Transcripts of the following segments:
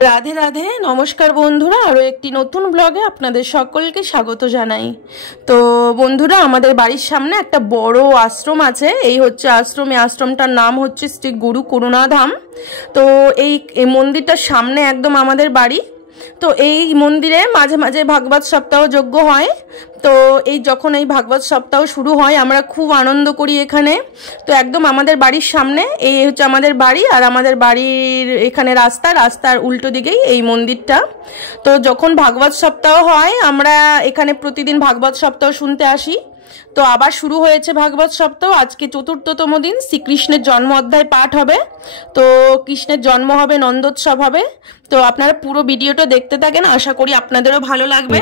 রাধে রাধে, নমস্কার বন্ধুরা। আরও একটি নতুন ব্লগে আপনাদের সকলকে স্বাগত জানাই। তো বন্ধুরা, আমাদের বাড়ির সামনে একটা বড় আশ্রম আছে। এই হচ্ছে আশ্রম। এই আশ্রমটার নাম হচ্ছে শ্রী গুরু করুণাধাম। তো এই মন্দিরটার সামনে একদম আমাদের বাড়ি। তো এই মন্দিরে মাঝে মাঝে ভাগবত সপ্তাহ যজ্ঞ হয়। তো যখন এই ভাগবত সপ্তাহ শুরু হয় আমরা খুব আনন্দ করি এখানে। তো একদম আমাদের বাড়ির সামনে এই হচ্ছে আমাদের বাড়ি, আর আমাদের বাড়ির এখানে রাস্তার উল্টো দিকেই এই মন্দিরটা। তো যখন ভাগবত সপ্তাহ হয় আমরা এখানে প্রতিদিন ভাগবত সপ্তাহ শুনতে আসি। তো আবার শুরু হয়েছে ভাগবত সপ্তাহ। আজকে চতুর্থতম দিন, শ্রীকৃষ্ণের জন্ম অধ্যায় পাঠ হবে। তো কৃষ্ণের জন্ম হবে, নন্দোৎসব হবে। তো আপনারা পুরো ভিডিওটা দেখতে থাকেন, আশা করি আপনাদেরও ভালো লাগবে।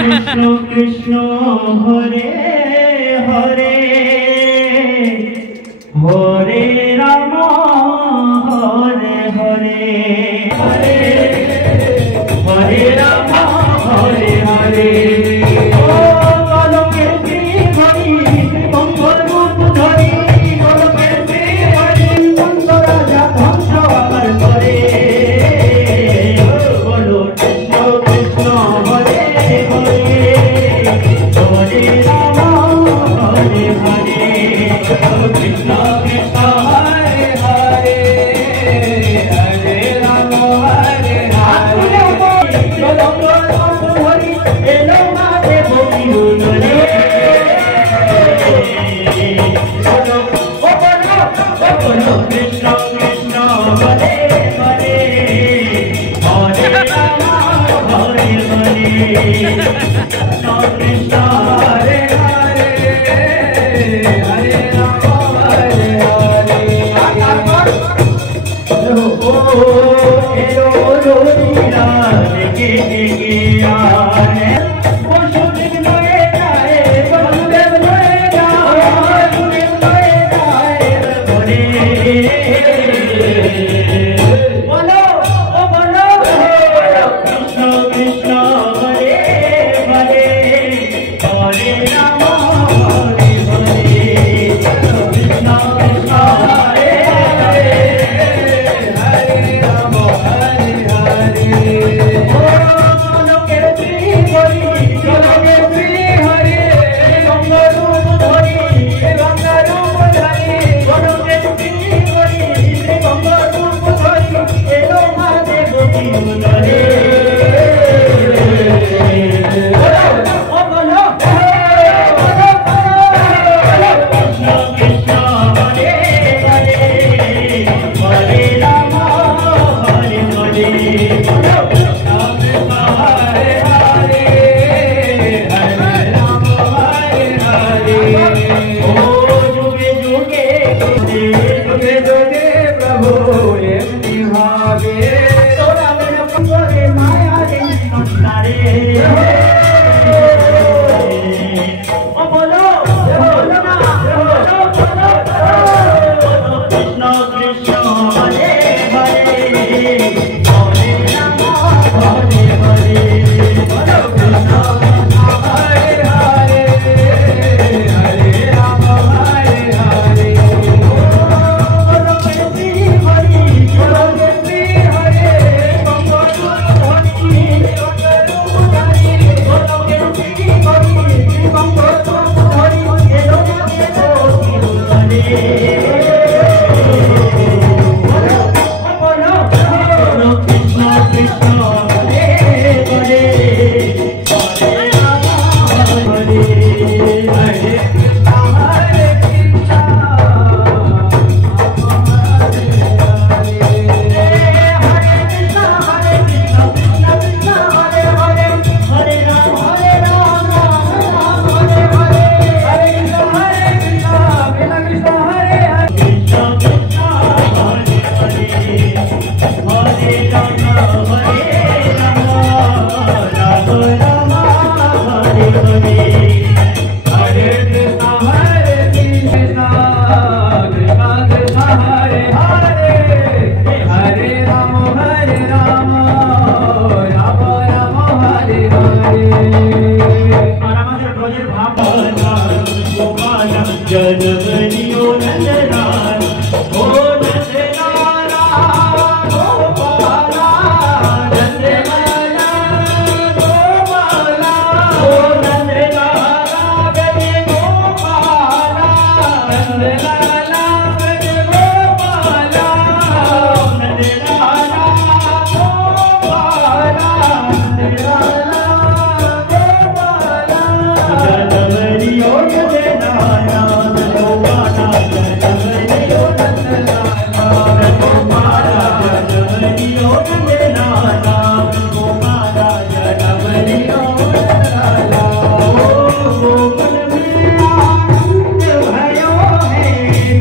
कृष्ण कृष्ण हरे हरे हरे राम हरे हरे हरे हरे राम हरे हरे Krishna Krishna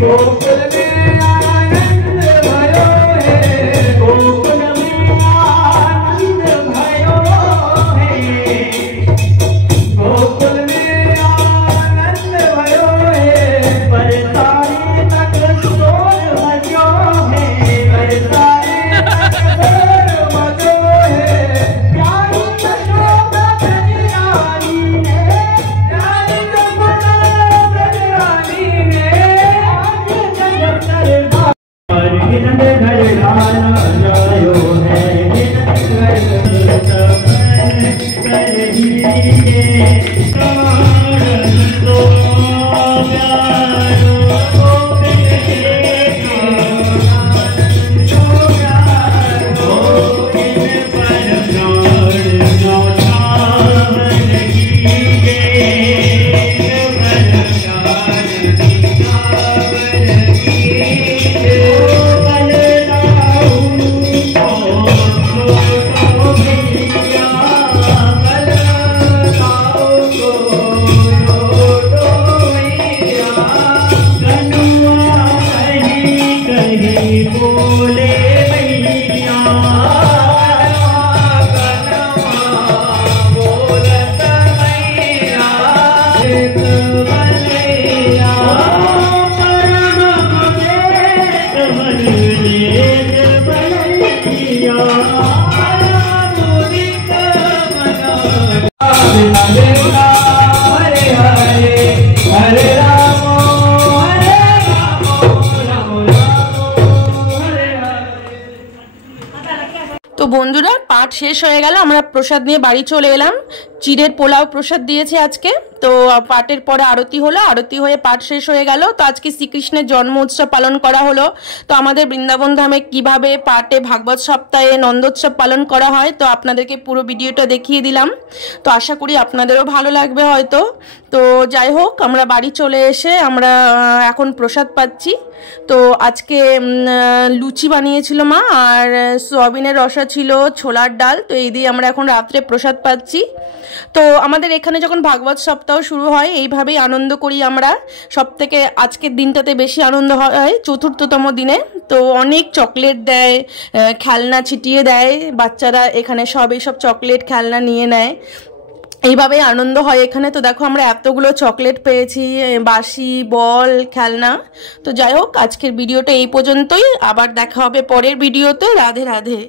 गोकुल में आनंद भयो है, गोकुल में आनंद भयो है, गोकुल में आनंद भयो है, बरसाने तक शोर मचो है, बरसाने तक शोर मचो है, प्यारी यशोदा ब्रजरानी ने, प्यारी यशोदा ब्रजरानी ने आज जगत दरबार हिरण घर लाना जायो है, हिरण घर सब कर दीजिए कारण तो प्यारो गोविंद के आनंद प्यारो गोविंद पर प्राण न्यौछावर कीजिए, पर प्राण न्यौछावर कीजिए, बलदाऊ को भैया, बलदाऊ को भैया, कनुआ कहीं कहीं बोले भैया, कनुआ बोलत भैया, एक बलैया परम मुझे तमन बलैया, मुदित मना हरे हरे हरे राम राम हरे हरे। তো বন্ধুরা পাঠ শেষ হয়ে গেল, আমরা প্রসাদ নিয়ে বাড়ি চলে এলাম। চিড়ের পোলাও প্রসাদ দিয়েছে আজকে। তো পাঠের পরে আরতি হলো, আরতি হয়ে পাঠ শেষ হয়ে গেল। তো আজকে শ্রীকৃষ্ণের জন্ম উৎসব পালন করা হলো। তো আমাদের বৃন্দাবন ধামে কিভাবে পাঠে ভাগবত সপ্তাহে নন্দোৎসব পালন করা হয় তো আপনাদেরকে পুরো ভিডিওটা দেখিয়ে দিলাম। তো আশা করি আপনাদেরও ভালো লাগবে হয়তো। তো যাই হোক, আমরা বাড়ি চলে এসে আমরা এখন প্রসাদ পাচ্ছি। তো আজকে লুচি বানিয়েছিল মা, আর সোয়াবিনের রসা ছিল, ছোলার ডাল। তো এই দিয়ে আমরা এখন রাত্রে প্রসাদ পাচ্ছি। তো আমাদের এখানে যখন ভাগবত সপ্তাহ শুরু হয় এইভাবেই আনন্দ করি আমরা। সবথেকে আজকের দিনটাতে বেশি আনন্দ হয়, চতুর্থতম দিনে। তো অনেক চকলেট দেয়, খেলনা ছিটিয়ে দেয় বাচ্চারা, এখানে সব এইসব চকলেট খেলনা নিয়ে নেয়। এইভাবেই আনন্দ হয় এখানে। তো দেখো আমরা এতগুলো চকলেট পেয়েছি, বাঁশি, বল, খেলনা। তো যাই হোক, আজকের ভিডিওটা এই পর্যন্তই। আবার দেখা হবে পরের ভিডিওতে। রাধে রাধে।